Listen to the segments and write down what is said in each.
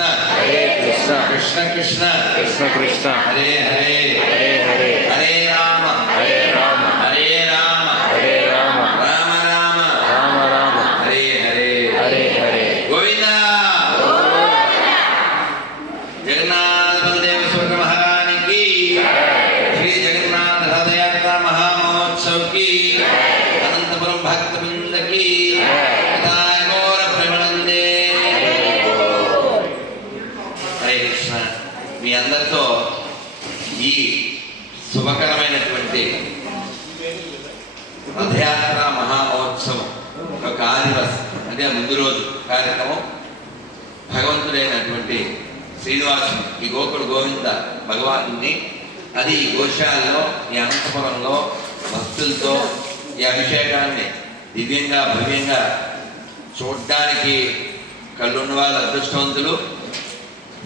కృష్ణ హరే కృష్ణ కృష్ణ కృష్ణ కృష్ణ కృష్ణ హరే హరే హరే హరే హరే రామ హరే రామ హరే రామ హరే రామ రామ రామ రామ రామ హరే హరే హరే హరే గోవింద జగన్నాథ బలదేవ స్వర్గ మహారానికి శ్రీ జగన్నాథ రథయాత్ర మహామహోత్సవ్ కి అనంతపురం భక్తబృంద కి ఘోర ప్రవణందే. హరే కృష్ణ. మీ అందరితో ఈ శుభకరమైనటువంటి రథయాత్ర మహామహోత్సవం ఒక ఆదివస్ అంటే ముందు రోజు కార్యక్రమం భగవంతుడైనటువంటి శ్రీనివాసుని ఈ గోకుడు గోవింద భగవాను అది ఈ గోశాలలో ఈ అనంతపురంలో భక్తులతో ఈ అభిషేకాన్ని దివ్యంగా భవ్యంగా చూడ్డానికి కళ్ళున్న వాళ్ళు అదృష్టవంతులు,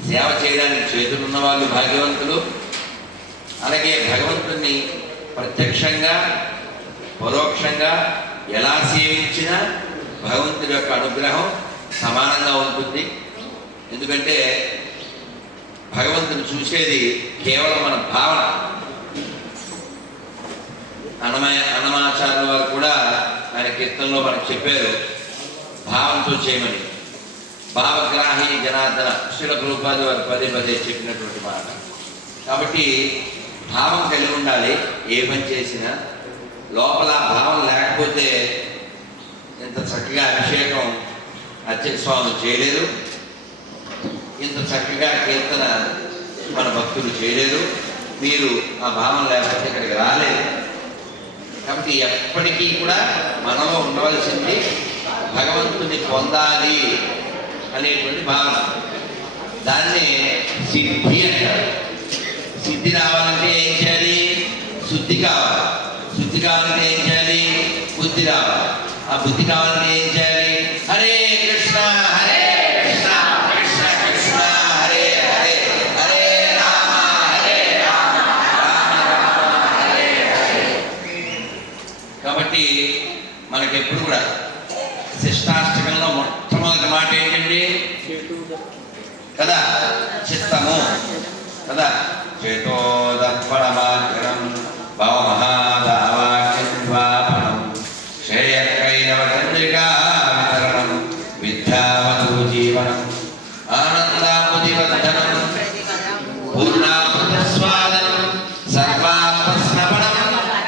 సేవ చేయడానికి చేతులున్న వాళ్ళు భాగ్యవంతులు. అలాగే భగవంతుని ప్రత్యక్షంగా పరోక్షంగా ఎలా సేవించినా భగవంతుడి యొక్క అనుగ్రహం సమానంగా ఉంటుంది. ఎందుకంటే భగవంతుని చూసేది కేవలం మన భావన. అన్నమాచార్యుల వారు కూడా ఆయన కీర్తనలో మనకు చెప్పారు భావంతో చేయమని. భావగ్రాహి జనార్దన శ్రీల రూపాది వారు పదే పదే చెప్పినటువంటి మాట. కాబట్టి భావం కలిగి ఉండాలి. ఏ పని చేసినా లోపల భావం లేకపోతే ఇంత చక్కగా అభిషేకం అర్చక స్వామి చేయలేరు, ఇంత చక్కగా కీర్తన మన భక్తులు చేయలేరు. మీరు ఆ భావం లేకపోతే ఇక్కడికి రాలేదు. కాబట్టి ఎప్పటికీ కూడా మనలో ఉండవలసింది భగవంతుని పొందాలి అనేటువంటి భావన. దాన్ని సిద్ధి అంటారు. సిద్ధి రావాలంటే ఏం చేయాలి? శుద్ధి కావాలి. శుద్ధి కావాలంటే ఏం చేయాలి? బుద్ధి రావాలి. ఆ బుద్ధి కావాలంటే ఏం చేయాలి? హరే కృష్ణ హరే కృష్ణ కృష్ణ కృష్ణ హరే హరే హరే రామ హరే రామ రామ రామ హరే హరే. కాబట్టి మనకెప్పుడు కూడా శిష్టాష్టకంలో మొట్టమొదటి మాట ఏంటండి కదా? చిత్తము కదా. చేతోదర్పణమాగ్రం భవమహాదావాక్యం శ్రేయకైనవచంద్రికా వితరణం విద్యావధూ జీవనం ఆనందాముదివర్ధనం పూర్ణామృతస్వాదనం సర్వాత్మస్నపనం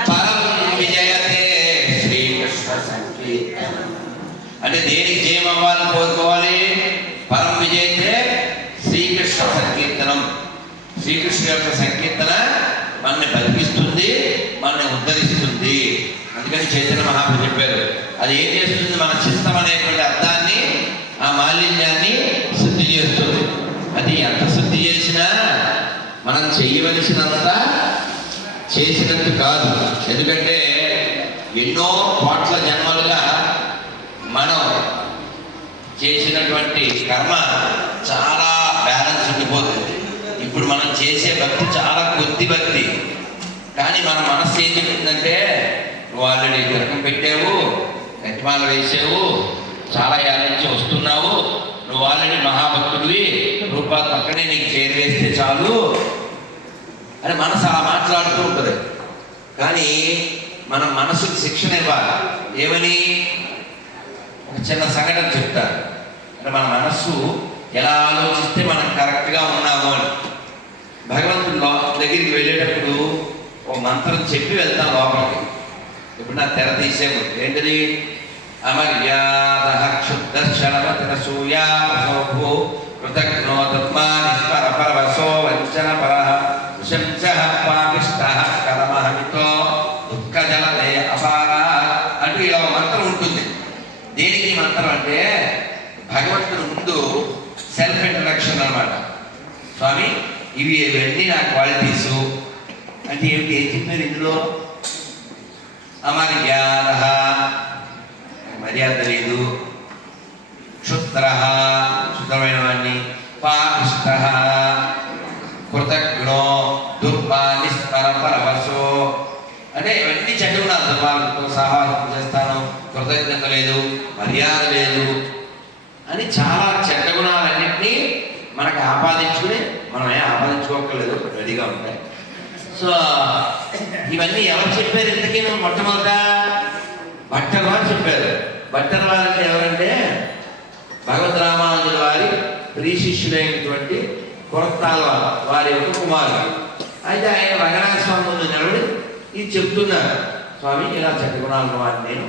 పరం విజయతే శ్రీకృష్ణ సంకీర్తనం. అంటే దేనికి జయం అవ్వాలని కోరుకోవాలి? పరం విజయతే శ్రీకృష్ణ సంకీర్తనం. శ్రీకృష్ణుడి యొక్క సంకీర్తన మనల్ని బతికిస్తుంది, మనల్ని ఉద్ధరిస్తుంది. అందుకని చైతన్య మహాప్రభు చెప్పారు అది ఏం చేస్తుంది? మన చిత్తం అనేటువంటి అర్థాన్ని, ఆ మాలిన్యాన్ని శుద్ధి చేస్తుంది. అది ఎంత శుద్ధి చేసినా మనం చేయవలసినంత చేసినట్టు కాదు. ఎందుకంటే ఎన్నో కోట్ల జన్మలుగా మనం చేసినటువంటి కర్మ చాలా బ్యాలెన్స్ ఉండిపోతుంది. ఇప్పుడు మనం చేసే భక్తి చాలా కొద్ది భక్తి. కానీ మన మనస్సు ఏం చెప్తుందంటే నువ్వు ఆల్రెడీ తిరకం పెట్టావు, గట్టిమాల వేసావు, చాలా ఏళ్ళ నుంచి వస్తున్నావు, నువ్వు ఆల్రెడీ మహాభక్తుడివి, రూపాయలు పక్కనే నీకు చేరవేస్తే చాలు అని మనసు అలా మాట్లాడుతూ ఉంటుంది. కానీ మనం మనసుకు శిక్షణ ఇవ్వాలి. ఏమని? ఒక చిన్న సంఘటన చెప్తారు. అంటే మన మనస్సు ఎలా ఆలోచిస్తే మనం కరెక్ట్గా ఉన్నాము అని. భగవంతుడు దగ్గరికి వెళ్ళేటప్పుడు ఒక మంత్రం చెప్పి వెళ్తాం లోపలికి. ఇప్పుడు నా తెర తీసేము ఏంటిది? అమర్యాద క్షుద్ధశరవతనసూయాసోభూ కృతజ్ఞో తత్మా నిస్పర పరవశో వంచన పరః శంసః పాపిష్టః కరమహమితో దుఃఖ జలదే అపార అంటూ ఇలా మంత్రం ఉంటుంది. దేనికి మంత్రం అంటే భగవంతుడు ముందు సెల్ఫ్ ఇంట్రడక్షన్ అన్నమాట. స్వామి ఇవన్నీ నా క్వాలిటీసు అంటే ఏమిటి? ఏం చెప్పారు ఇందులో? అమర్యాద మర్యాద లేదు, క్షుద్ర శుద్ధమైన వాడిని, పాపిష్ట కృతజ్ఞో దుర్బా నిస్పర పరవశో అంటే ఇవన్నీ చెడ్డగుణాలు. దుర్మార్గంతో సహవాసం చేస్తాను, కృతజ్ఞత లేదు, మర్యాద లేదు అని చాలా చెడ్డ గుణాలన్నింటినీ మనకి ఆపాదించుకుని మనం ఏం ఆపాదించుకోకలేదు, రెడీగా ఉంటాయి. సో ఇవన్నీ ఎవరు చెప్పారు ఇంతకీ? మొట్టమొదట భట్టర్ వారు చెప్పారు. భట్టర్ వారు అంటే ఎవరంటే భగవద్ రామానుజుల వారి ప్రియ శిష్యులైనటువంటి కొరతాల వారి యొక్క కుమారుడు. అయితే ఆయన రంగనాథ స్వామి ముందు నిలబడి ఇది చెప్తున్నారు, స్వామి ఇలా చెట్టుకున్నాను వాడిని, నేను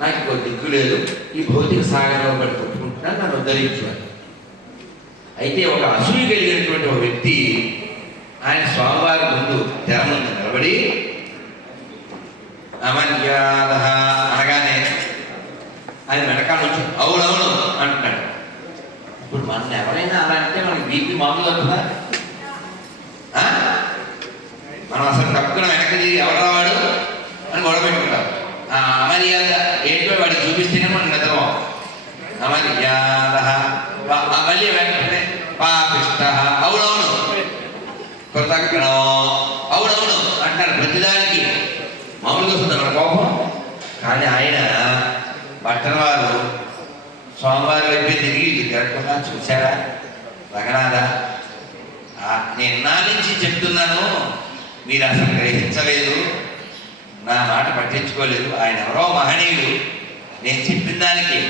నాకు ఇంకో దిక్కు లేదు, ఈ భౌతిక సాగరంలో పడి కొట్టుకుంటున్నాను, నన్ను ఉద్ధరించాను. అయితే ఒక అసూయ కలిగినటువంటి ఒక వ్యక్తి ఆయన స్వామివారి ముందు తెర ముందు నిలబడి అమర్యాద అనగానే ఆయన వెనకాల నుంచి అవునవును అంటున్నాడు. ఇప్పుడు మన ఎవరైనా అలా అంటే మనకి బీపీ మామూలు అవుతుందా? మనం అసలు తప్పుకున్న వెనక్కి ఎవరు వాడు అని గొడవ పెట్టుకుంటాం. అమర్యాద ఏంటో వాడికి చూపిస్తేనే మనం నిద్రపోం. అమర్యాద మళ్ళీ వెంటనే పాపిష్ట అవునవును, కృతజ్ఞం అవునవును అంటారు ప్రతిదానికి. మామూలుగా వస్తుంది మన కోపం. కానీ ఆయన భట్టర్ వారు స్వామివారి వైపే తిరిగి తిరగకుండా చూశారా, రంగనాథ నేను నా నుంచి చెప్తున్నాను, మీరు అసలు గ్రహించలేదు, నా మాట పట్టించుకోలేదు. ఆయన ఎవరో మహనీయుడు, నేను చెప్పిన దానికి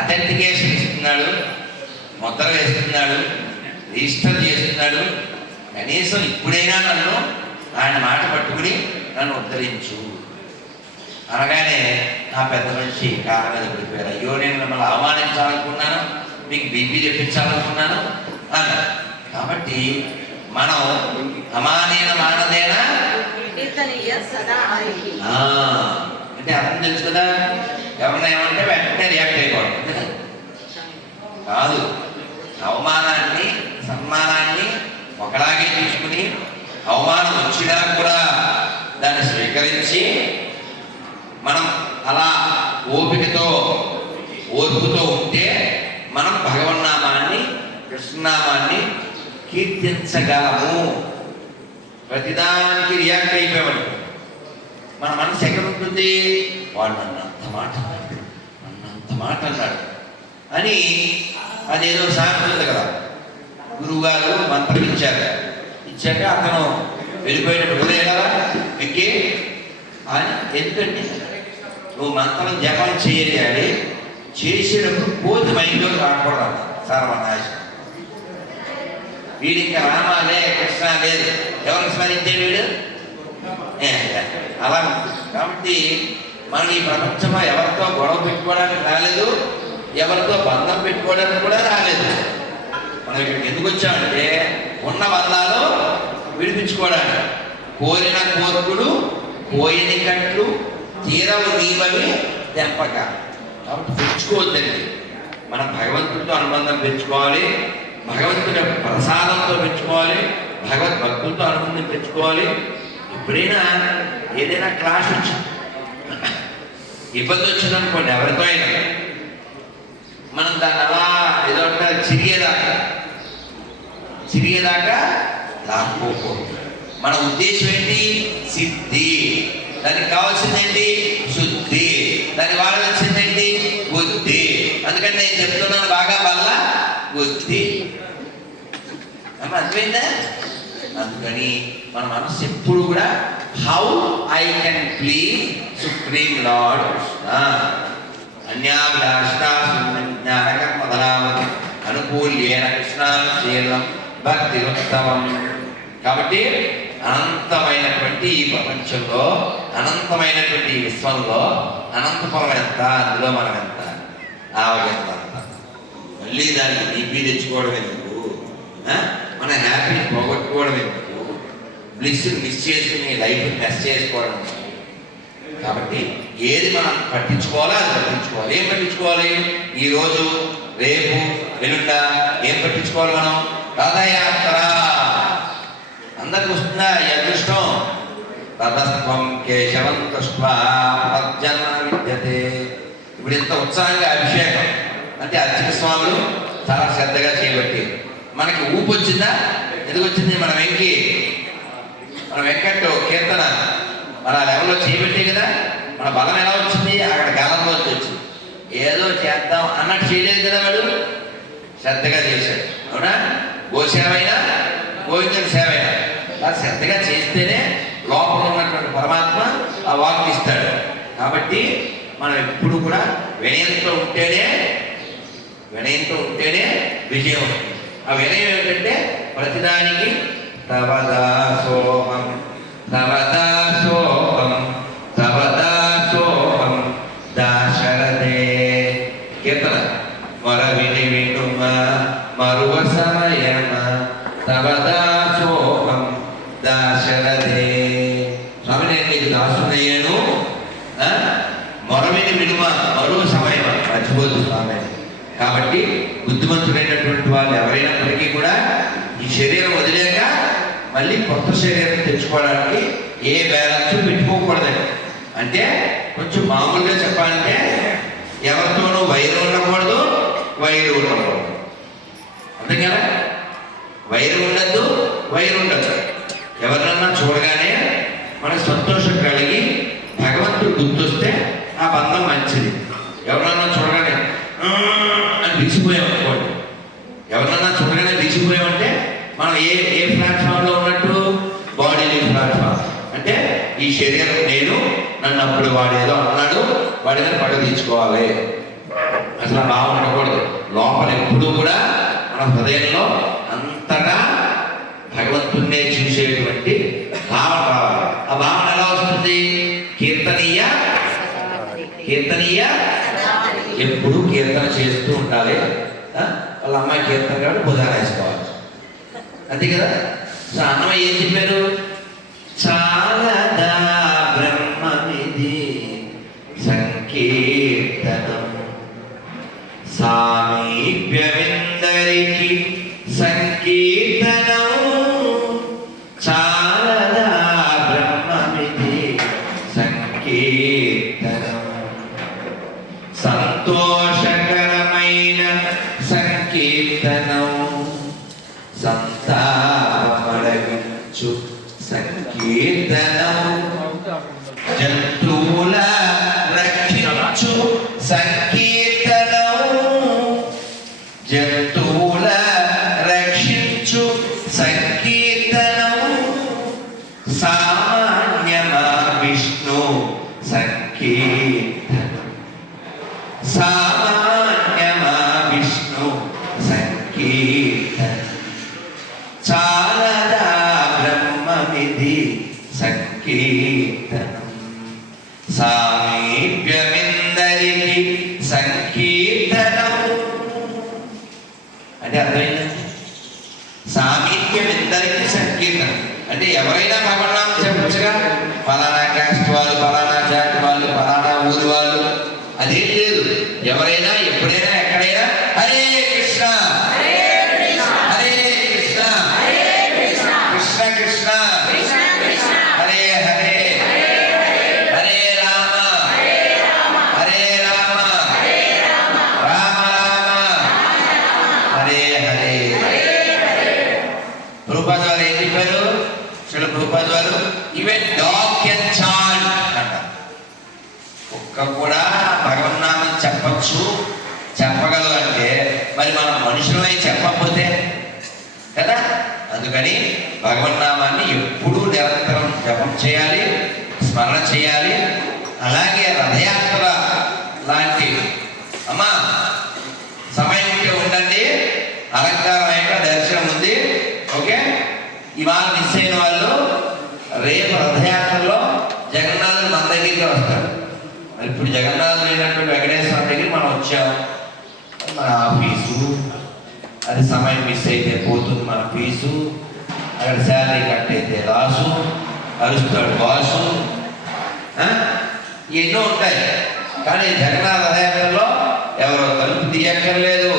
అథెంటికేషన్ ఇస్తున్నాడు, ముద్ర వేస్తున్నాడు, రిజిస్టర్ చేస్తున్నాడు. కనీసం ఇప్పుడైనా నన్ను ఆయన మాట పట్టుకుని నన్ను ఉద్ధరించు అనగానే ఆ పెద్ద మనిషి కాళ్ళ మీద పడిపోయారు. అయ్యో నేను మిమ్మల్ని అవమానించాలనుకున్నాను, మీకు బీపీ తెప్పించాలనుకున్నాను అన్నారు. కాబట్టి మనం అమానేన మానదేనా అంటే అర్థం తెలుసు కదా. ఎవరైనా ఏమంటే వెంటనే రియాక్ట్ అయిపోవడం కాదు. అవమానాన్ని సన్మానాన్ని ఒకలాగే తీసుకుని అవమానం వచ్చినా కూడా దాన్ని స్వీకరించి మనం అలా ఓపికతో ఓర్పుతో ఉంటే మనం భగవన్నామాన్ని కృష్ణనామాన్ని కీర్తించగలము. ప్రతిదానికి రియాక్ట్ అయిపోయాడు మన మనసు ఎక్కడ ఉంటుంది? వాడు నన్నంత మాట అన్నాడు అని అదేదో సామెత ఉంది కదా. గురువుగారు మంత్రం ఇచ్చాక అతను వెళ్ళిపోయేటప్పుడు వదిలేయగలరా విక్కి అని. ఎందుకంటే నువ్వు మంత్రం జపం చేయాలి, చేసేటప్పుడు కోతి మైండ్లోకి రాకూడదు. సర్వనాశం. వీడి ఇంకా రామాలే కృష్ణ లేదు, ఎవరికి స్మరించాడు వీడు? అలా ఉంటుంది. కాబట్టి మనం ఈ ప్రపంచంలో ఎవరితో గొడవ పెట్టుకోవడానికి రాలేదు, ఎవరితో బంధం పెట్టుకోవడానికి కూడా రాలేదు. మనం ఇక్కడికి ఎందుకు వచ్చామంటే ఉన్న బంధాలు విడిపించుకోవడానికి. కోరిన కోర్కుడు పోయిన కట్లు తీరవు నీవవి తెంపక. కాబట్టి పెంచుకోవద్దండి. మనం భగవంతుడితో అనుబంధం పెంచుకోవాలి, భగవంతుడి యొక్క ప్రసాదంతో పెంచుకోవాలి, భగవద్భక్తులతో అనుబంధం పెంచుకోవాలి. ఎప్పుడైనా ఏదైనా క్లాష్ వచ్చి ఇబ్బంది వచ్చిందనుకోండి ఎవరితో అయినా, మనం దాన్ని అలా ఏదో అంటారు చిరిగేదాకా లాక్కోకూడదు. మన ఉద్దేశం ఏంటి? సిద్ధి. దానికి కావాల్సింది ఏంటి? శుద్ధి. దానికి వాడవలసింది ఏంటి? బుద్ధి. అందుకని నేను చెప్తున్నాను బాగా వల్ల బుద్ధి. అర్థమైందా? అందుకని మన మనసు ఎప్పుడు కూడా how I can please supreme lord Krishna అన్యాభిలాషితాకర్మధనామతి అనుకూల్యేన కృష్ణాశీలం భక్తిరుత్తమం. కాబట్టి అనంతమైనటువంటి ఈ ప్రపంచంలో, అనంతమైనటువంటి ఈ విశ్వంలో అనంతపురం ఎంత, అందులో మనం ఎంత, ఆవగంత అంత. మళ్ళీ దానికి బీపీ తెచ్చుకోవడం ఎందుకు? మన హ్యాపీని పోగొట్టుకోవడం ఎందుకు? బ్లిస్ని మిస్ చేసుకుని లైఫ్ని మెస్ చేసుకోవడం. కాబట్టి ఏది మనం పట్టించుకోవాలో అది పట్టించుకోవాలి. ఏం పట్టించుకోవాలి? ఈరోజు, రేపు, వెనుక ఏం పట్టించుకోవాలి మనం? రథయాత్ర అందరికి వస్తుందా ఈ అదృష్టం? రథస్త్వం కేశవం తస్మాజ్జన విద్యతే. ఇప్పుడు ఎంత ఉత్సాహంగా అభిషేకం అంటే అర్చక స్వాములు చాలా శ్రద్ధగా చేయబట్టి మనకి ఊపు వచ్చిందా? ఎందుకు వచ్చింది? మన వెంకట్ కీర్తన మన లెవెల్లో చేయబట్టే కదా. మన బలం ఎలా వచ్చింది? అక్కడ గలంలో వచ్చింది. ఏదో చేద్దాం అన్నట్టు చేయలేదు కదా, వాడు శ్రద్ధగా చేశాడు. అవునా? గోసేవైనా గోవిందుని సేవైనా అలా శ్రద్ధగా చేస్తేనే లోపల ఉన్నటువంటి పరమాత్మ ఆ వాక్కు ఇస్తాడు. కాబట్టి మనం ఎప్పుడు కూడా వినయంతో ఉంటేనే విజయం వస్తుంది. ఆ వినయం ఏమిటంటే ప్రతిదానికి తవదాసోహం దాశరథే కీర్తన. మరవిని వినుమ మరువ సమయమ తవదాసోహం దాశరథే. స్వామి నేను నీకు దాసునయ్యాను, మొరవిని వినుమ మరువ సమయం మర్చిపోదు స్వామి. కాబట్టి బుద్ధిమంతుడైనటువంటి వాళ్ళు ఎవరైనప్పటికీ కూడా ఈ శరీరం వదిలేక మళ్ళీ కొత్త శరీరం తెచ్చుకోవడానికి ఏ బ్యాలెన్స్ పెట్టుకోకూడదండి. అంటే కొంచెం మామూలుగా చెప్పాలంటే ఎవరితోనూ వైరం ఉండకూడదు, ఉండకూడదు. అంతే కదా, వైరం ఉండద్దు, ఉండదు. ఎవరినన్నా చూడగానే మనకు సంతోషం కలిగి భగవంతుడు గుర్తొస్తే ఆ బంధం మంచిది. ఎవరన్నా చూడగానే అని విసిపోయామనుకోండి, ఎవరన్నా చూడగానే విసిపోయామంటే మనం ఏ ప్లాట్ఫామ్లో ఉన్నట్టు, బాడీని ప్లాట్ఫామ్. అంటే ఈ శరీరం నేను, నన్ను అప్పుడు వాడేదో అన్నాడు, వాడి మీద పట్టు తీర్చుకోవాలి. అసలు భావం ఉండకూడదు. లోపల ఎప్పుడూ కూడా మన హృదయంలో అంతటా భగవంతున్నే చూసేటువంటి భావన రావాలి. ఆ భావన ఎలా వస్తుంది? కీర్తనీయ ఎప్పుడు కీర్తన చేస్తూ ఉండాలి. వాళ్ళ అమ్మాయి కీర్తన కాబట్టి భుజాన వేసుకోవాలి, అంతే కదా. సో అన్నమయ్య ఏం చెప్పారు? చాలదా బ్రహ్మనిధి సంకీర్తనం సామీప్యమిందరికి సంకీర్తనం. చాలదా బ్రహ్మనిధి సంకీర్తనం సంతోషకరమైన సంకీర్తనం సంతాపమడగించు సంకీర్తనం జంతువుల రక్షించు సంకీర్తనం జంతువుల రక్షించు సంకీర్తనం సామాన్యమా విష్ణు సంకీర్తనం సామాన్యమా విష్ణు సంకీర్తనం చాలదా బ్రహ్మనిధి సంకీర్తనం సామీప్యమిందరికి సంకీర్తనం. అంటే అర్థమైందండి, సామీప్యమిందరికి సంకీర్తనం అంటే ఎవరైనా భగవన్నామం చెప్పచ్చుగా. ఫలానా క్యాస్ట్ వాళ్ళు, ఫలానా జాతి వాళ్ళు, ఫలానా ఊరి వాళ్ళు అదేం లేదు. ఎవరైనా ఎప్పుడైనా ఎక్కడైనా హరే కృష్ణ హరే కృష్ణ కృష్ణ కృష్ణ హరే హరే హరే రామ రామ హరే హరే. ప్రభుపాద వారు ఏం చెప్పారు? శ్రీల ప్రభుపాద వారు ఈవెన్ డాగ్ కెన్ చాంట్ అంట. కుక్క కూడా భగవన్నామం చెప్పచ్చు, చెప్పగలదు. అంటే మరి మనం మనుషులమై చెప్పకపోతే కదా. అందుకని భగవన్నామాన్ని ఎప్పుడూ నిరంతరం జపం చేయాలి, స్మరణ చేయాలి. అలాగే రథయాత్ర లాంటి అమ్మా సమయం ఉంటే ఉండండి, అలంకారమైన దర్శనం ఉంది. ఓకే, ఇవాళ మిస్ అయిన వాళ్ళు రేపు రథయాత్రలో జగన్నాథుడు మన దగ్గరికి వస్తాడు. మరి ఇప్పుడు జగన్నాథుడు లేనటువంటి వెంకటేశ్వర దగ్గరికి మనం వచ్చాం. మన ఫీజు అది సమయం మిస్ అయితే పోతుంది, మన ఫీజు అక్కడ శాలరీ కట్ అయితే లాసు, అరుస్తాడు బాసు, ఎన్నో ఉంటాయి. కానీ జగన్నాథ రథయాత్రలో ఎవరో తలుపు తీయక్కర్లేదు,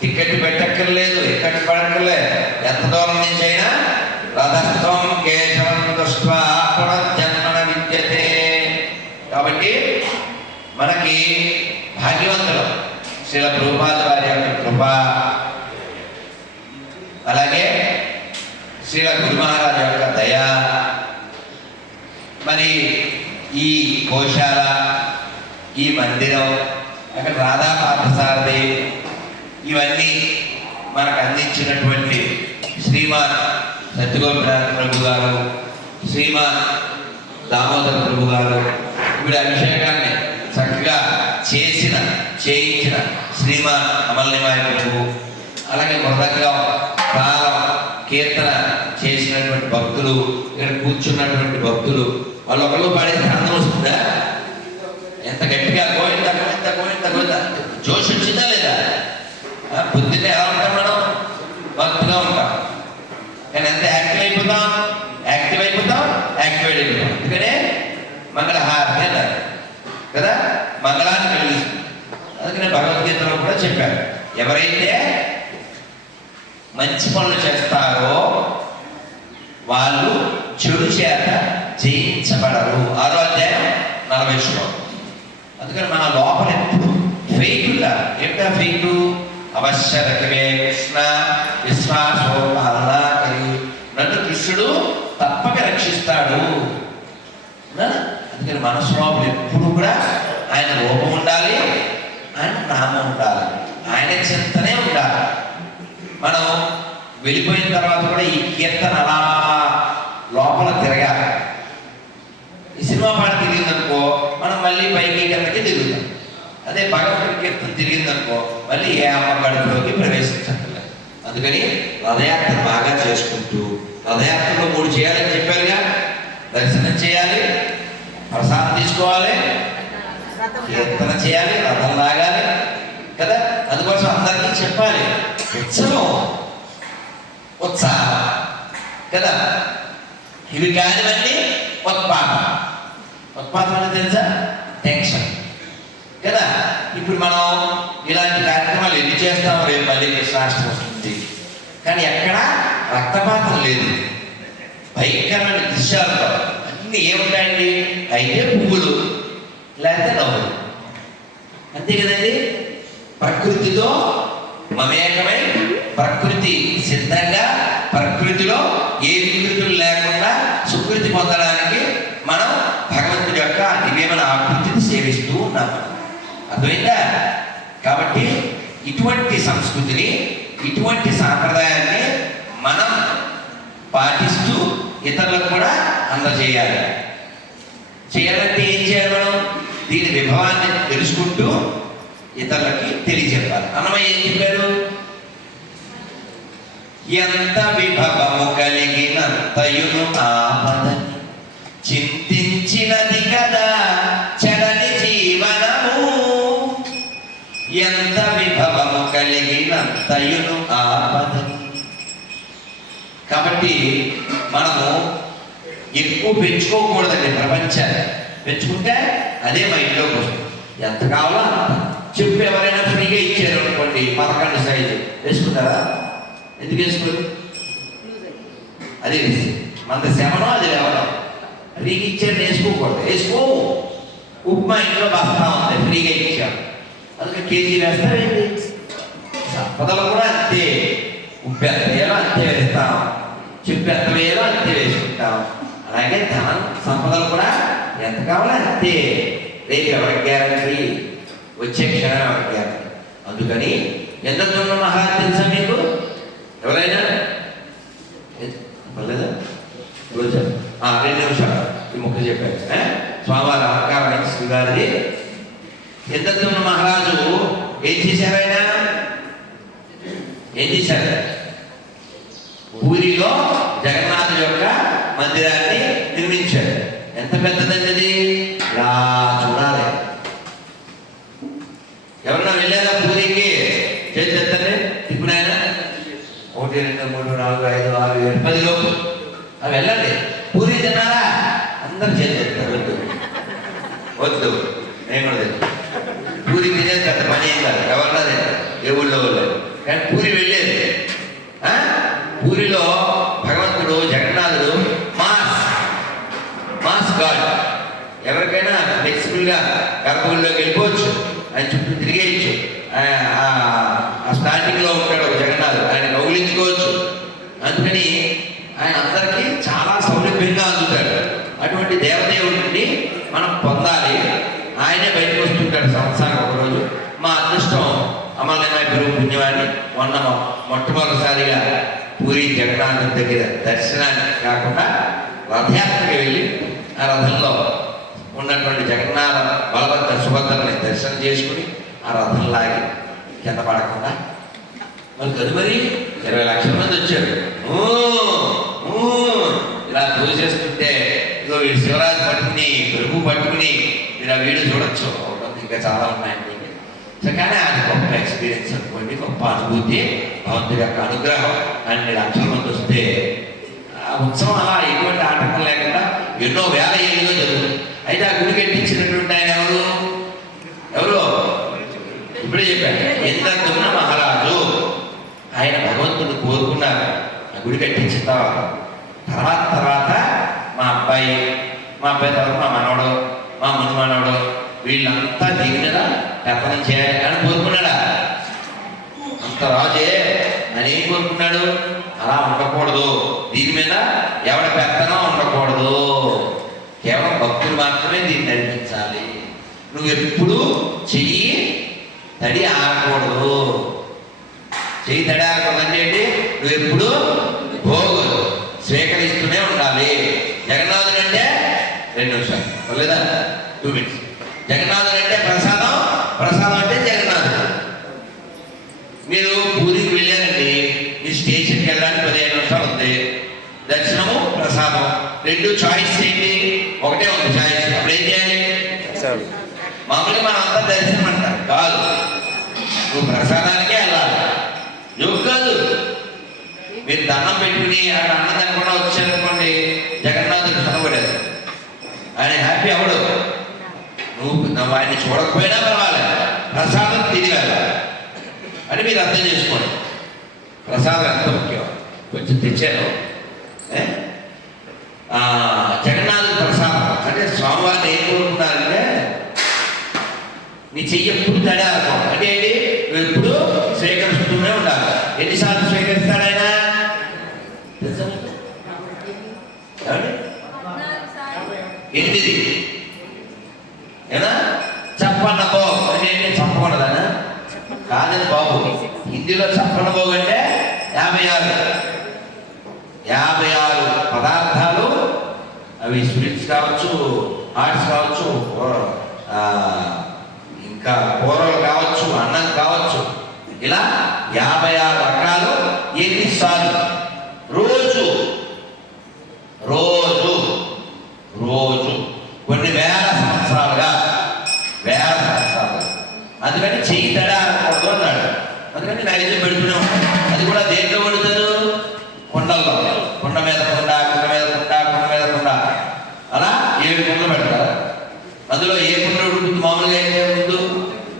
టికెట్ పెట్టక్కర్లేదు, ఎక్కడి పడక్కర్లేదు. ఎంత దూరం నుంచి అయినా రథస్థం కేశవం దృష్ట్వా పునర్జన్మన విద్యతే. కాబట్టి మనకి భాగ్యవంతులు శ్రీల ప్రభుపాద వారి యొక్క కృప, అలాగే శ్రీల గురు మహారాజు యొక్క దయ. మరి ఈ గోశాల, ఈ మందిరం, అక్కడ రాధా పార్థసారథి ఇవన్నీ మనకు అందించినటువంటి శ్రీమాన్ సత్యగోపినాథ ప్రభు గారు, శ్రీమాన్ దామోదర ప్రభు గారు, ఇప్పుడు అభిషేకాన్ని చక్కగా చేయించిన శ్రీమాన్ అమల్నిమాయ ప్రభు, అలాగే మృదంగం తాళం కీర్తన చేసినటువంటి భక్తులు, ఇక్కడ కూర్చున్నటువంటి భక్తులు, వాళ్ళు ఒకళ్ళు పాడేసి అందం వస్తుందా? ఎంత గట్టిగా గోవింద గోవింద గోవింద గోవింద జోష్ వచ్చిందా లేదా? బుద్ధిని ఎలా ఉంటాం మనం? భక్తిగా ఉంటాం. కానీ ఎంత యాక్టివ్ అయిపోతాం, యాక్టివేట్ అయిపోతాం. అందుకనే మంగళహారతి అన్నారు కదా, మంగళాన్ని కలిగిస్తుంది. అందుకనే భగవద్గీతలో కూడా చెప్పారు, ఎవరైతే మంచి పనులు చేస్తారో వాళ్ళు చెడు చేత జయించబడరు. 6వ అధ్యాయం 40 శ్లోకం. అందుకని మన లోపల ఎప్పుడు ఫెయిట్ ఉండాలి. ఏంటా ఫెయిట్? అవశ్యమే కృష్ణ విశ్వాసో పాలనాకరి, నన్ను కృష్ణుడు తప్పక రక్షిస్తాడు. అందుకని మనసు లోపల ఎప్పుడు కూడా ఆయన రూపం ఉండాలి, ఆయన నామం ఉండాలి, ఆయన చింతనే ఉండాలి. మనం వెళ్ళిపోయిన తర్వాత కూడా ఈ కీర్తన అలా లోపల తిరగాలి. ఈ సినిమా పాట తిరిగిందనుకో మనం మళ్ళీ పైకి కిందకి తిరుగుతాం. అదే భగవంతుడి కీర్తన తిరిగిందనుకో మళ్ళీ ఏ అమ్మగడుపులోకి ప్రవేశించట్లేదు. అందుకని రథయాత్ర బాగా చేసుకుంటూ, రథయాత్రలో 3 చేయాలని చెప్పారుగా, దర్శనం చేయాలి, ప్రసాదం తీసుకోవాలి, కీర్తన చేయాలి, రథం లాగాలి కదా. అందుకోసం అందరికీ చెప్పాలి, ఉత్సాహం కదా. ఇవి కానివన్నీ ఉత్పాదం అంటే తెలుసా? టెన్షన్ కదా. ఇప్పుడు మనం ఇలాంటి కార్యక్రమాలు ఎన్ని చేస్తామో, రేపు మళ్ళీ కృష్ణాష్టమి వస్తుంది, కానీ ఎక్కడ రక్తపాతం లేదు. భయంకరమైన దృశ్యాలతో అన్ని ఏముంటాయండి? అయితే పువ్వులు లేకపోతే నవ్వులు, అంతే కదండి. ప్రకృతితో మమేకమై ప్రకృతి సిద్ధంగా, ప్రకృతిలో ఏ వికృతులు లేకుండా సుకృతి పొందడానికి మనం భగవంతుడి యొక్క దివ్యమైన ఆకృతిని సేవిస్తూ ఉన్నాము. అర్థమైందా? కాబట్టి ఇటువంటి సంస్కృతిని, ఇటువంటి సాంప్రదాయాన్ని మనం పాటిస్తూ ఇతరులకు కూడా అందజేయాలి. చేయాలంటే ఏం చేయాలి? మనం దీని విభవాన్ని తెలుసుకుంటూ ఇతరులకి తెలియజెప్పాలి. అన్నమయ్య ఏం చెప్పారు? ఎంత విభవము కలిగినంతయును ఆపదని చింతించినది కదా చడని జీవనము. ఎంత విభవము కలిగినంతయును ఆపదని. కాబట్టి మనము ఎక్కువ పెంచుకోకూడదండి ప్రపంచాన్ని. పెంచుకుంటే అదే మైండ్లోకి వస్తుంది. ఎంత కావాలో అంత. చెప్పు ఎవరైనా ఫ్రీగా ఇచ్చారు అనుకోండి 11 సైజు వేసుకుంటారా? ఎందుకు వేసుకోరు? అది మన శ్రమనో అది లేవడం. ఫ్రీగా ఇచ్చారు వేసుకోకూడదు. వేసుకోవు. ఉప్మా ఇంట్లో బస్తా ఉంది, ఫ్రీగా ఇచ్చాం, అందుకే కేజీ వేస్తారేంటి? సంపదలు కూడా అంతే. ఉప్పు ఎంత వేయాలో అంతే వేస్తాం, చెప్పు ఎంత వేయాలో అంతే వేసుకుంటాం. అలాగే ధన సంపదలు కూడా ఎంత కావాలో అంతే. రేపు ఎవరికి గ్యారంటీ? వచ్చే క్షణం ఎవరికి గ్యారంటీ? అందుకని ఎంతన్న మహారాజు తెలుసా మీకు? ఎవరైనా పర్లేదా? రోజు 2 నిమిషాలు ఈ ముక్క చెప్పారు. స్వామివారి అలంకారం శ్రీవారిది. ఎంతన్న మహారాజు ఏం చేశారు? ఆయన ఏం చేశారు? పూరిలో జగన్నాథుడి యొక్క మందిరాన్ని నిర్మించారు. ఎంత పెద్దదండి అది! ఇలా చూడాలి. ఎవరన్నా వెళ్ళారా పూరికి? చేతి ఎత్తండి. ఇప్పుడు ఆయన 1 2 3 4 5 6 7 10 లోపు వెళ్ళండి. పూరి తిన్నారా? అందరు చేతి ఎత్తారు. వద్దు నేను కూడా తిన్నాను. పూరి తినేది పెద్ద పని ఏం కాదు, ఎవరన్నా తింటారు, ఏ ఊళ్ళో వాళ్ళు. కానీ పూరి వెళ్ళేది. పూరిలో భగవంతుడు జగన్నాథుడు మాస్ గాడ్. ఎవరికైనా ఫ్లెక్సిబుల్గా గర్భగుడిలోకి వెళ్ళిపోవచ్చు, ఆయన చుట్టూ తిరిగేయచ్చు. ఆ స్టార్టింగ్లో ఉంటాడు ఒక జగన్నాథుడు, ఆయన కౌలించుకోవచ్చు. అందుకని ఆయన అందరికీ చాలా సౌలభ్యంగా అందుతాడు. అటువంటి దేవదేవుడిని మనం పొందాలి. ఆయనే బయటకు వస్తుంటాడు సంవత్సరానికి ఒకరోజు. మా అదృష్టం అమలనాయ పెరుగు పుణ్యవాణి మొట్టమొదటిసారిగా పూరి జగన్నాథం దగ్గర దర్శనానికి కాకుండా రథయాత్రకి వెళ్ళి ఆ రథంలో ఉన్నటువంటి జగన్నాథ బలభద్ర సుభద్రని దర్శనం చేసుకుని ఆ రథం లాగి కింద పడకుండా మరి తదుపరి 20 లక్షల మంది వచ్చారు. ఇలా తోసేస్తుంటే ఇదో వీడు శివరాజు పట్టుకుని ప్రభు పట్టుకుని మీరు ఆ వీడియో చూడొచ్చు. ఇంకా చాలా ఉన్నాయండి. సో కానీ అది గొప్ప ఎక్స్పీరియన్స్ అనుకోండి, గొప్ప అనుభూతి, భగవంతుడి యొక్క అనుగ్రహం. 2 లక్షల మంది వస్తే ఆ ఉత్సవం అలా ఎటువంటి ఆటంకం లేకుండా ఎన్నో వేల ఏళ్ళుగా జరుగుతుంది. అయితే ఆ గుడి కట్టించినటువంటి ఆయన ఎవరు ఇప్పుడే చెప్పారు, ఇంద్రద్యుమ్న మహారాజు. ఆయన భగవంతుడు కోరుకున్నారు ఆ గుడి కట్టించిన తర్వాత మా అబ్బాయి తర్వాత మా మనవడు, మా ముని మనవడు వీళ్ళంతా దీని మీద పెత్తనం చేయాలి అని కోరుకున్నాడా? అంత రాజే అని ఏం కోరుకున్నాడు? అలా ఉండకూడదు, దీని మీద ఎవరి పెత్తనం ఉండకూడదు, కేవలం భక్తులు మాత్రమే దీన్ని నడిపించాలి. నువ్వు ఎప్పుడు చెయ్యి తడి ఆగకూడదు. చెయ్యి తడి ఆగకూడదు అంటే ఏంటి? నువ్వు ఎప్పుడు భోగులు స్వీకరిస్తూనే ఉండాలి. జగన్నాథుడు అంటే 2 నిమిషాలు లేదా 2 minutes. జగన్నాథుడు అంటే ప్రసాదం అంటే జగన్నాథుడు. మీరు పూరికి వెళ్ళారండి, మీ స్టేషన్కి వెళ్ళడానికి 15 నిమిషాలు ఉంది. దర్శనము ప్రసాదం 2 చాయిస్ ఏంటి? ఒకటే ఉంది చాయిస్. అప్పుడు ఏం చేయాలి? మామూలుగా మనం అంతా దర్శనం అంటారు కాదు, నువ్వు ప్రసాదానికే వెళ్ళాలి. యోగ కాదు, మీరు దండం పెట్టుకుని అక్కడ అన్నం తినకుండా వచ్చారనుకోండి, జగన్నాథుడు చదవలేదు, ఆయన హ్యాపీ అవడు. నువ్వు ఆయన్ని చూడకపోయినా పర్వాలేదు, ప్రసాదం తిని వెళ్ళాలి అని మీరు అర్థం చేసుకోండి. ప్రసాదం ఎంత ముఖ్యం. కొంచెం తెచ్చాను. జగన్నాథుడు ప్రసాదం అంటే స్వామివారిని ఏం కోరుకున్నారంటే నీ చెయ్యి ఎప్పుడు తడే అనుకో అంటే ఏంటి? నువ్వు ఎప్పుడు స్వీకరిస్తూనే ఉండాలి. ఎన్నిసార్లు స్వీకరిస్తాడు ఆయన? ఎనిమిది. ఏనా చెప్పన్న బాబు అంటే ఏంటి? చెప్పకూడదనా? కాదని బాబు. హిందీలో చెప్పన్న బాబు అంటే 56 పదార్థాలు. అవి స్వీట్స్ కావచ్చు, హాట్స్ కావచ్చు, ఇంకా కూరలు కావచ్చు, అన్నం కావచ్చు, ఇలా 56 రకాలు. ఎన్నిసార్లు? రోజు కొన్ని వేల సంవత్సరాలుగా. అందుకని చెయ్యి తడా అనకూడదు అన్నాడు. అందుకని నైవేద్యం పెడుతూనే ఉంటాడు. అది కూడా దేంట్లో వండుతారు? కుండల్లో. కుండ మీద కుండ, అలా 7 కుండలు పెడతారు. అందులో ఏ కుండ ఉడుకుతుంది? మామూలుగా అయితే ముందు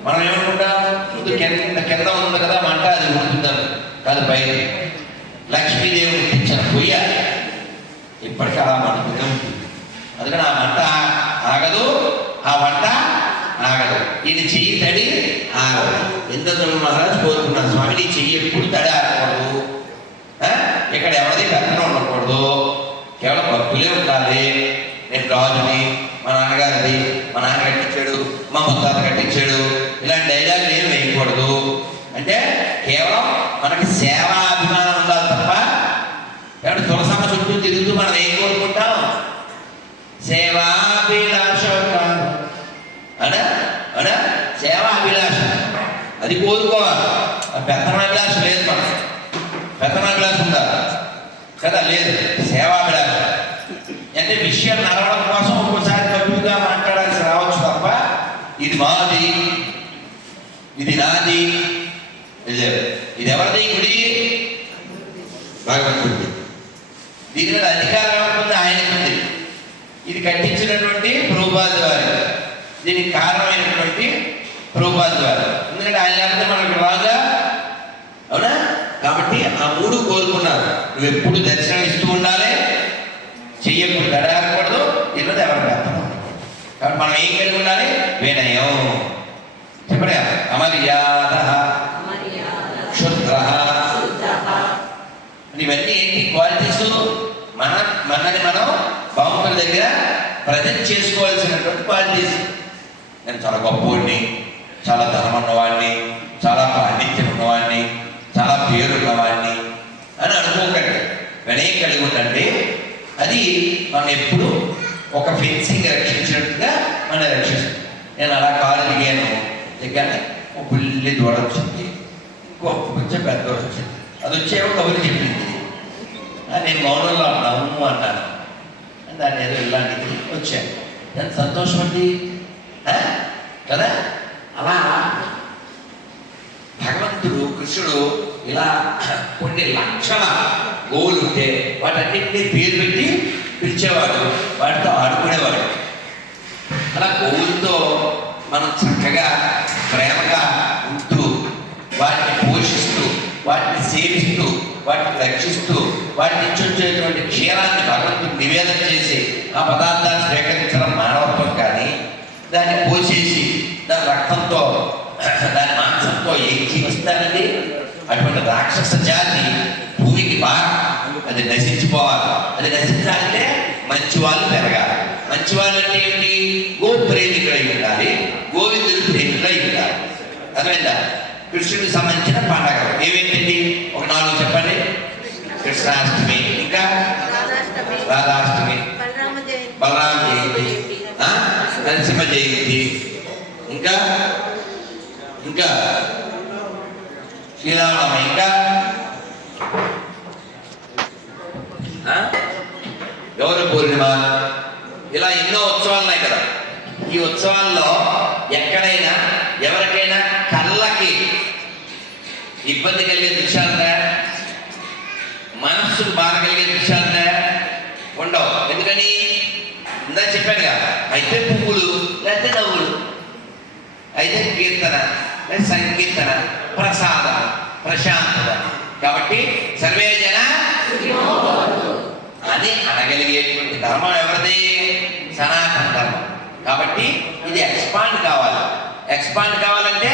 మనం ఏమనుకుంటాం, ముందు కింద ఉంది కదా మంట, అది ఉడుకుతాం కాదు, పైన లక్ష్మీదేవి ఇచ్చిన పొయ్య ఇప్పటికీ అలా మండుతూనే ఉంటుంది. అందుకని ఆ మంట ఆగదు, ఆ వంట ఆగదు. ఇది చెయ్యి తడి ఆగదు. ఇంద్రద్యుమ్న మహారాజు కోరుకున్నాను, స్వామి నీ చెయ్యి ఎప్పుడు తడి ఆగకూడదు, ఇక్కడ ఎవరిది పెత్తనం ఉండకూడదు, కేవలం భక్తులే ఉండాలి. నేను రాజుని, మా నాన్నగారిది, మా నాన్న కట్టించాడు, మా ముత్తాత కట్టించాడు, ఇలాంటి డైలాగులు ఏమి వేయకూడదు. అంటే కేవలం మనకి సేవాభిమానం ఉండాలి తప్ప ఎవరు తులసమ్మ చుట్టూ తిరుగుతూ మనం ఏం కోరుకుంటాం? సేవాభిలాష అనా సేవాభిలాష అది కోరుకోవాలి. పెత్తనాభిలాష లేదు, మనం పెత్తనాభిలాష ఉండాలి కదా, లేదు. సేవాభిలాష అంటే విషయం నడవడం కోసం ఒక్కోసారి తప్పుగా మాట్లాడాల్సి రావచ్చు తప్ప ఇది మాది, ఇది నాది, ఇది ఎవరిది? గుడి భగవంతుడి. దీని మీద అధికారం ఎవరికి? ఆయనకు ఉంది. ఇది కట్టించినటువంటి ప్రభుపాదుల వారు, దీనికి కారణమైనటువంటి ప్రభుపాదుల వారు. ఎందుకంటే ఆయన లేకపోతే మనకు రాగా, అవునా? కాబట్టి ఆ 3 కోరుకున్నారు. నువ్వు ఎప్పుడు దర్శనం ఇస్తూ ఉండాలి, చెయ్యప్పుడు తడకూడదు, దీని మీద ఎవరు పెత్తనం ఉండకూడదు. కాబట్టి మనం ఏం కలిగి ఉండాలి? వినయం. చెప్పండి. అమర్యాద, క్షుద్రః. ఇవన్నీ ఏంటి? క్వాలిటీస్. మనని మనం భగవంతుల దగ్గర ప్రజెంట్ చేసుకోవాల్సినటువంటి క్వాలిటీస్. నేను చాలా గొప్పవాడిని, చాలా ధనం ఉన్నవాడిని, చాలా పాండిత్యం ఉన్నవాడిని, చాలా పేరు ఉన్నవాడిని అని అనుకోకూడదు. వినయం కలిగి ఉండండి. అది మనం ఎప్పుడు ఒక ఫెన్సింగ్ రక్షించినట్టుగా మనం రక్షిస్తాం. నేను అలా కాలు దిగాను, దిగానే ఒక పుల్లి దూడ వచ్చింది, కొంచెం పెద్ద దూడ వచ్చింది, అది వచ్చేవో కబురు చెప్పింది. నేను మౌనంలో నవ్వు అన్నాను, దాన్ని ఏదో ఇలాంటిది వచ్చాను. ఎంత సంతోషం అండి కదా. అలా భగవంతుడు కృష్ణుడు ఇలా కొన్ని లక్షల గోవులు ఉంటే వాటన్నింటినీ పేరు పెట్టి పిలిచేవాడు, వాటితో ఆడుకునేవాడు. అలా గోవులతో మనం చక్కగా ప్రేమగా ఉంటూ వాటిని పోషిస్తూ వాటిని సేవిస్తూ వాటిని రక్షిస్తూ వాటి నుంచి వచ్చేటువంటి క్షీరాన్ని భగవంతుడు నివేదన చేసి ఆ పదార్థాన్ని స్వీకరించడం మానవత్వం. కానీ దాన్ని పోసేసి దాని రక్తంతో దాని మాంసంతో ఏం జీవిస్తానండి? అటువంటి రాక్షస జాతి భూమికి బాగా అది నశించిపోవాలి. అది నశించాలంటే మంచి వాళ్ళు పెరగాలి. మంచి వాళ్ళు అంటే ఏమిటి? గో ప్రేమికులై ఉండాలి, గోవిందుడు ప్రేమికులై ఉండాలి. అర్థమైందా? కృష్ణుడికి సంబంధించిన పండగలు ఏవేంటండి? ఒక 4 చెప్పండి. కృష్ణాష్టమి, ఇంకా రాధాష్టమి, బలరామ జయంతి, నరసింహ జయంతి, ఇంకా ఇంకా శ్రీరామనవమి, ఇంకా గౌర పూర్ణిమ, ఇలా ఎన్నో ఉత్సవాలు ఉన్నాయి కదా. ఈ ఉత్సవాల్లో ఎక్కడైనా ఎవరికైనా కళ్ళకి ఇబ్బంది కలిగే దృశ్యాలున్నా, మనస్సుకు బాధ కలిగే దృశ్యాలున్నా ఉండవు. ఎందుకని? ఇందా చెప్పాను కదా, అయితే పువ్వులు లేకపోతే నవ్వులు, అయితే కీర్తన లేదా సంకీర్తన, ప్రసాదం, ప్రశాంతత. కాబట్టి సర్వే జన అని అనగలిగేటువంటి ధర్మం ఎవరిది? సనాతన ధర్మం. కాబట్టి ఇది ఎక్స్పాండ్ కావాలి. ఎక్స్పాండ్ కావాలంటే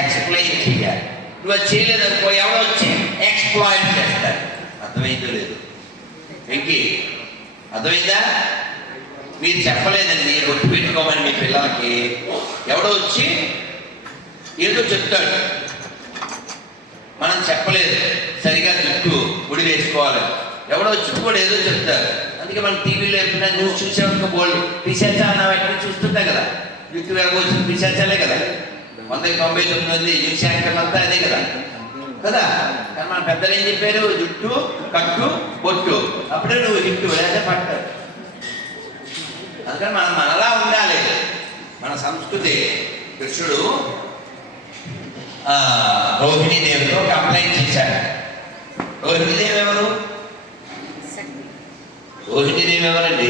ఎక్స్ప్లెయిన్ చేయాలి. నువ్వు అది చేయలేదనుకో, ఎవరో వచ్చి ఎక్స్ప్లాయిట్ చేస్తారు. అర్థమైందో లేదు వెంకీ? అర్థమైందా? మీరు చెప్పలేదండి గుర్తు పెట్టుకోమని మీ పిల్లలకి, ఎవడో వచ్చి ఏదో చెప్తాడు, మనం చెప్పలేదు సరిగా జుట్టు ముడి వేసుకోవాలి, ఎవడో వచ్చి కూడా ఏదో చెప్తారు. అందుకే మనం టీవీలో ఎప్పుడైనా న్యూస్ చూసామనుకో, బోల్డ్ పిశాచాలు వాటిని చూస్తుంటాయి కదా, జుట్టు వెరగొచ్చిన పిశాచాలే కదా. 199 మంది న్యూస్ యాంకర్లు అంతా అదే కదా కదా. కానీ మన పెద్దలు ఏం చెప్పారు? జుట్టు కట్టు బొట్టు, అప్పుడే నువ్వు జుట్టు లేదా పట్టు. అందుకని మనం మనలా ఉండాలి. మన సంస్కృతి. కృష్ణుడు రోహిణీదేవితో కంప్లైంట్ చేశాడు. రోహిణీదేవి ఎవరు? రోహిణీదేవి ఎవరండి?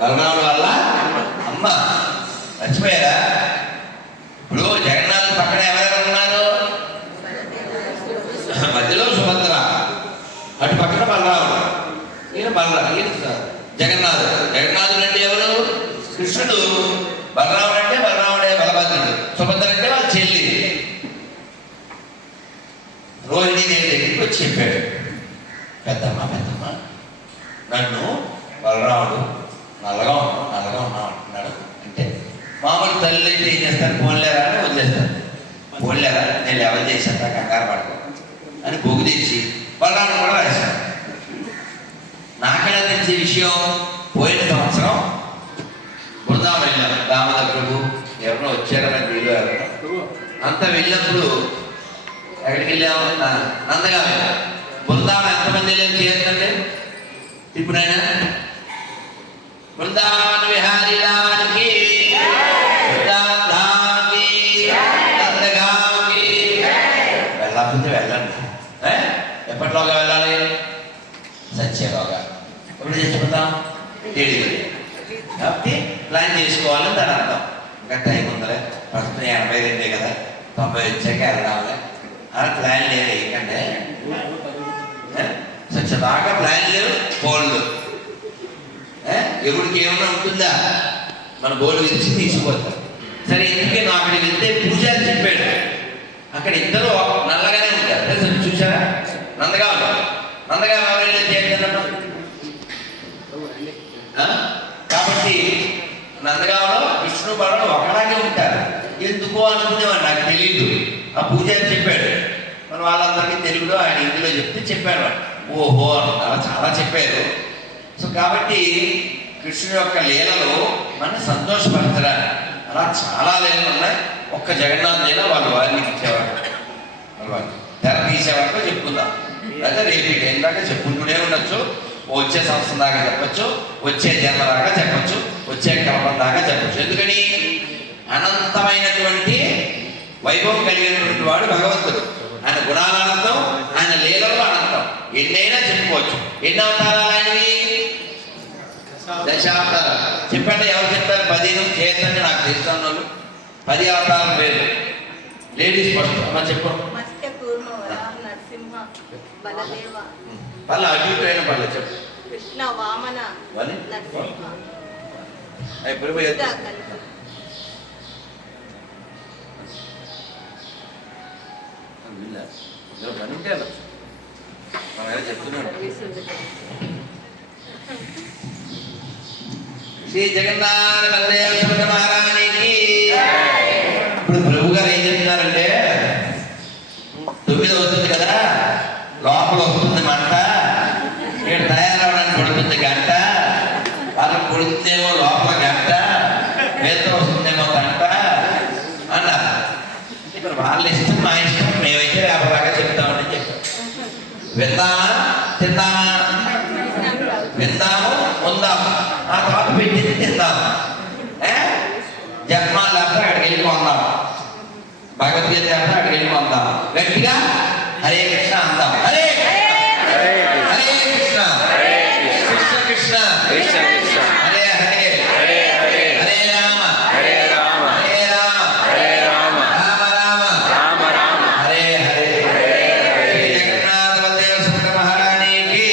బలరాముడు వల్ల అమ్మ. మర్చిపోయారా? ఇప్పుడు జగన్నాథ్ పక్కన ఎవరెవరు ఉన్నారు? మధ్యలో సుభద్ర, అటు పక్కన బలరాముడు, ఈయన జగన్నాథుడు. జగన్నాథుడు అంటే ఎవరు? కృష్ణుడు. బలరాముడు అంటే బలరాముడే బలభద్రుడు. సుభద్ర అంటే వాళ్ళ చెల్లి. రోహిణీదేవి దగ్గరికి వచ్చి చెప్పాడు, పెద్దమ్మ నన్ను బలరాముడు నల్లగా ఉన్నావు అంటున్నాడు. అంటే మామూలు తల్లి అయితే ఏం చేస్తారు? పోన్లేరా అని వదిలేస్తారు. పోన్లేరా నేను లెవెల్ చేసేస్తా, కంగారు పడుకో అని బొగ్గు తెచ్చి బలరాముడు కూడా రాశాడు. నాకెలా తెలిసే విషయం? పోయిన సంవత్సరం బృందావనం వెళ్ళాను. దామోదర్ ప్రభు ఎవరో వచ్చారని వీళ్ళు అంతా వెళ్ళినప్పుడు ఎక్కడికి వెళ్ళాము? నందగామ. బృందావనం ఎంతమంది వెళ్ళాము చేయండి ఇప్పుడు ఆయన? బృందావన విహారీ రామానికి, వెళ్ళకపోతే వెళ్ళండి. ఎప్పటిలోగా వెళ్ళాలి? సత్యలోగా. ఎప్పుడు చచ్చిపోతాం? తెలియదు. కాబట్టి ప్లాన్ చేసుకోవాలని దాని అర్థం. ఇంకా టైం ఉందలే, ప్రస్తుతం 82 కదా, 90 వచ్చాక వెళ్దాంలే అని ప్లాన్ లేదు. ఏంటంటే సత్యదాకా ప్లాన్ లేవు, బోల్డ్. ఎవరికి ఏమన్నా ఉంటుందా? మన బోల్డ్ విరిచి తీసుకుపోతాం. సరే, ఎందుకే నువ్వు అక్కడికి వెళ్తే పూజారి చెప్పాడు, అక్కడ ఇద్దరు నల్లగానే ఉంటారు. చూసారా? నందగామ ఎవరైనా చేద్దాం. కాబట్టి నందగామలో విష్ణు బలరాముడు ఒకలాగే ఉంటారు. ఎందుకో అనుకునేవాడు, నాకు తెలియదు. ఆ పూజారి చెప్పాడు, మన వాళ్ళందరికీ తెలుగులో ఆయన హిందీలో చెప్తే చెప్పారు వాళ్ళు. ఓహో అలా చాలా చెప్పారు. సో కాబట్టి కృష్ణుడి యొక్క లీలలో మన సంతోషపరచరా అలా చాలా లీలలు ఉన్నాయి. ఒక్క జగన్నాథ లీల వాళ్ళు వారిని ఇచ్చేవారు, వాళ్ళు తెర తీసేవారితో చెప్పుకుందాం. అయితే రేపు ఏంటంటే చెప్పుకుంటూనే ఉండొచ్చు. వచ్చే సంవత్సరం దాకా చెప్పచ్చు, వచ్చే జన్మ దాకా చెప్పచ్చు, వచ్చే కల్పం దాకా చెప్పచ్చు. ఎందుకని అనంతమైనటువంటి వైభవం కలిగినటువంటి వాడు భగవంతుడు. ఆయన గుణాలు అనంతం, ఆయన లీలలు అనంతం. ఎన్నైనా చెప్పుకోవచ్చు. ఎన్ని అవతారాలు ఆయనవి? దశావతారాలు. చెప్పండి, ఎవరు చెప్తారు? 10 చేతండి నాకు తెలిసిన వాళ్ళు 10 అవతారం పేరు. లేడీస్ ఫస్ట్ అమ్మ చెప్పు. పల్ల అడ్డుటైన పల్ల చెప్పు. కృష్ణ వామన చెప్తున్నాడు. శ్రీ జగన్నాథ బలదేవ సుభద్ర మహారాణికి. ఇప్పుడు ప్రభు గారు ఏం చెప్తున్నారంటే 9 అవుతుంది కదా, లోపల వస్తుంది మంట, ఇక్కడ తయారవడానికి పడుతుంది గంట, వాళ్ళకి పొడితేమో లోపల గంట, వేత వస్తుందేమో గంట అన్నారు. ఇప్పుడు వాళ్ళ ఇష్టం మా ఇష్టం, మేమైతే రేపలాగా చెప్తామని చెప్పారు. విందామా తిందామా? విందాము ఉందాము, ఆ తర్వాత పెట్టింది తిందాము. జన్మాలు లేకపోతే అక్కడికి వెళ్ళిపోందాం, భగవద్గీత లేకపోతే అక్కడికి వెళ్ళిపోందాం. గట్టిగా హరే కృష్ణ అందాం. హరే హరే హరే కృష్ణ కృష్ణ కృష్ణ కృష్ణ కృష్ణ హరే హరే హరే హరే హరే రామ హరే రామ హరే రామ హరే రామ రామ రామ రామ రామ హరే హరే. శ్రీ జగన్నాథ బలదేవ సుభద్ర మహారాణికి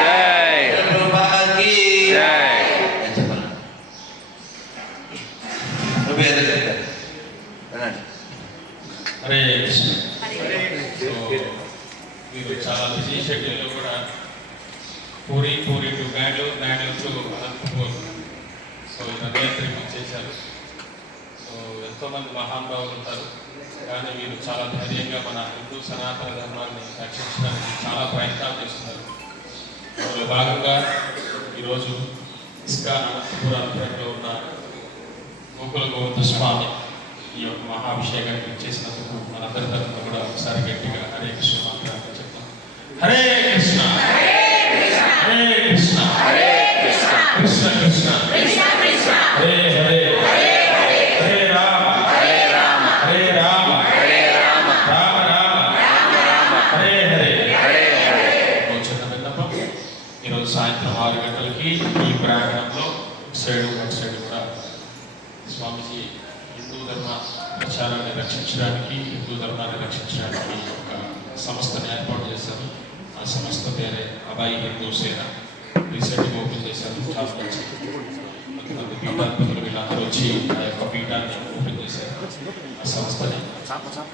జై ప్రభుపాకి జై. నేను చెప్పను, నువ్వు ఏదో చెప్పారు వినండి. హరే కృష్ణ. సో మీరు చాలా బిజీ షెడ్యూల్లో కూడా puri to Bengaluru, Bengaluru to Anantapur, so ఇవన్నీ ట్రిప్ చేశారు. సో ఎంతోమంది మహానుభావులు ఉంటారు, కానీ మీరు చాలా ధైర్యంగా మన హిందూ సనాతన ధర్మాన్ని రక్షించడానికి చాలా ప్రయత్నాలు చేస్తున్నారు. అందులో భాగంగా ఈరోజు ఇస్కాన్ అనంతపూర్ ఆధ్వర్యంలో ఉన్న గోకుల గోవింద స్వామి ఈ యొక్క మహాభిషేకానికి చేసినందుకు మనందరి తరఫున కూడా ఒకసారి గట్టిగా హరే కృష్ణ మాత్రాన్ని చెప్తాం. హరే కృష్ణ హరే కృష్ణ హరే కృష్ణ కృష్ణ కృష్ణ హరే హరే హరే రామ హరే రామ హరే రామ హరే రామ రామ రామ రామ రామ హరే హరే. హరే హరే. ఒక చిన్న విన్నపం. ఈరోజు సాయంత్రం 6 గంటలకి ఈ ప్రాంగణంలో అటు సైడ్ కూడా స్వామీజీ హిందూ ధర్మ ప్రచారాన్ని రక్షించడానికి, హిందూ ధర్మాన్ని రక్షించడానికి ఒక సంస్థను ఏర్పాటు చేశారు. ఆ సంస్థ పేరే అబాయి హిందూ సేన. రీసెంట్గా ఓపెన్ చేశారు. చాలా మంచి కొంతమంది పీఠాధిపతులు వీళ్ళందరూ వచ్చి ఆ యొక్క పీఠాన్ని ఓపెన్ చేశారు, ఆ సంస్థని.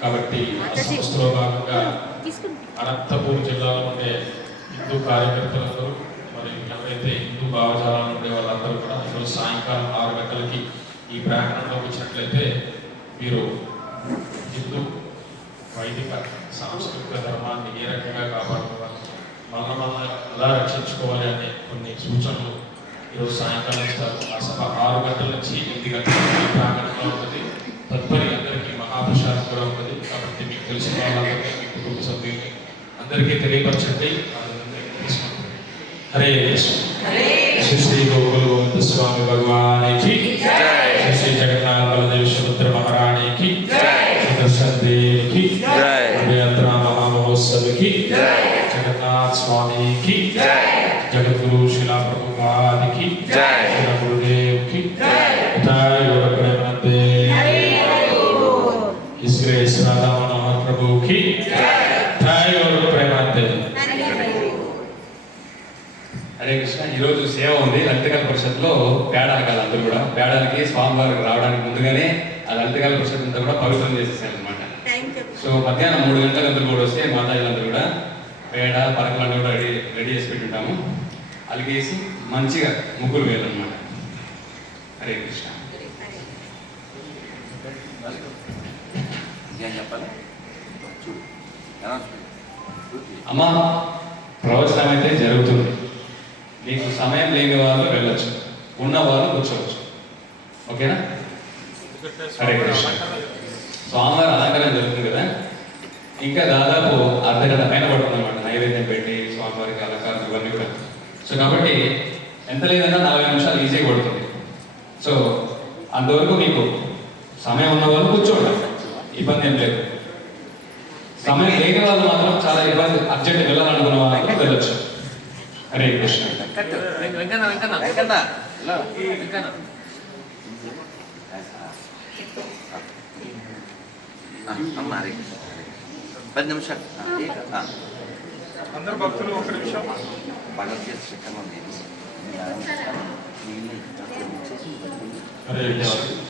కాబట్టి ఆ సంస్థలో భాగంగా అనంతపూర్ జిల్లాలో ఉండే హిందూ కార్యకర్తలందరూ, మరి ఎవరైతే హిందూ భావజాలను ఉండే వాళ్ళందరూ కూడా ఈరోజు సాయంకాలం 6 గంటలకి ఈ ప్రాంగణంలోకి వచ్చినట్లయితే మీరు హిందూ వైదిక సాంస్కృతిక ధర్మాన్ని ఏ రకంగా కాపాడుకోవాలి, మన ఎలా రక్షించుకోవాలి అనే కొన్ని సూచనలు ఈరోజు సాయంకాలం ఇస్తారు. ఆ సభ 6 గంటల నుంచి 8 గంటల ఈ ప్రాంగణంలో ఉంటుంది. తదుపరి అందరికీ మహాప్రసాదం కూడా ఉంటుంది. కాబట్టి మీకు తెలిసిన వాళ్ళందరికీ, మీ కుటుంబ సభ్యుల్ని అందరికీ తెలియపరచండి. హరే కృష్ణ. శ్రీ శ్రీ గోకుల గోవింద స్వామి భగవానికి జై. శ్రీ జగన్నాథ బలదేవ సుభద్ర మహారాణికి జై. సుదర్శన దేవికి జై. అభయంతర మహామహోత్సవికి జై. జగన్నాథ స్వామికి జై. జగద్గురు శిలా ప్రభుపాదికి జై. శిల గురుదేవ్కి జై. జై గౌర ప్రేమానందే హిస్ గ్రేస్ రాధా మనోహర్ ప్రభుకి జై గౌర ప్రేమానందే. హరే కృష్ణ. ఈరోజు సేవ ఉంది లలితకళ పరిషత్లో. పేడాలి కాదు అందరూ కూడా, పేడాలకి స్వామివారికి రావడానికి ముందుగానే ఆ లలితకళ పరిషత్ అంతా కూడా పవిత్రం చేసేసాను అనమాట. సో మధ్యాహ్నం 3 గంటలకు అందరూ కూడా వస్తే మాతాజీలందరూ కూడా పేడ పరకలన్నీ కూడా రెడీ చేసి పెట్టుంటాము. అలిగేసి మంచిగా ముగ్గులు వేయాలన్నమాట. హరే కృష్ణ. ఇంకేం చెప్పాలి? చూడు అమ్మా ప్రవచనం అయితే జరుగుతుంది. మీకు సమయం లేని వాళ్ళు వెళ్ళొచ్చు, ఉన్న వాళ్ళు కూర్చోవచ్చు. ఓకేనా? హరే కృష్ణ. స్వామివారి అలంకరణ జరుగుతుంది కదా, ఇంకా దాదాపు అర్ధగంట పైన పడుతుంది అన్నమాట. నైవేద్యం పెట్టి స్వామివారికి అలంకారం ఇవన్నీ కూడా. సో కాబట్టి ఎంత లేదన్నా 40 నిమిషాలు ఈజీగా పడుతుంది. సో అంతవరకు మీకు సమయం ఉన్న వాళ్ళు కూర్చోండి, ఇబ్బంది ఏం లేదు. సమయం లేని వాళ్ళు మాత్రం చాలా ఇబ్బంది, అర్జెంట్ వెళ్ళాలనుకున్న వాళ్ళు వెళ్ళొచ్చు. హరే కృష్ణ. మరి 10 నిమిషాలు అందరు భక్తులు ఒక నిమిషం భగవద్గీత శిక్షణ ఉంది. హరే కృష్ణ.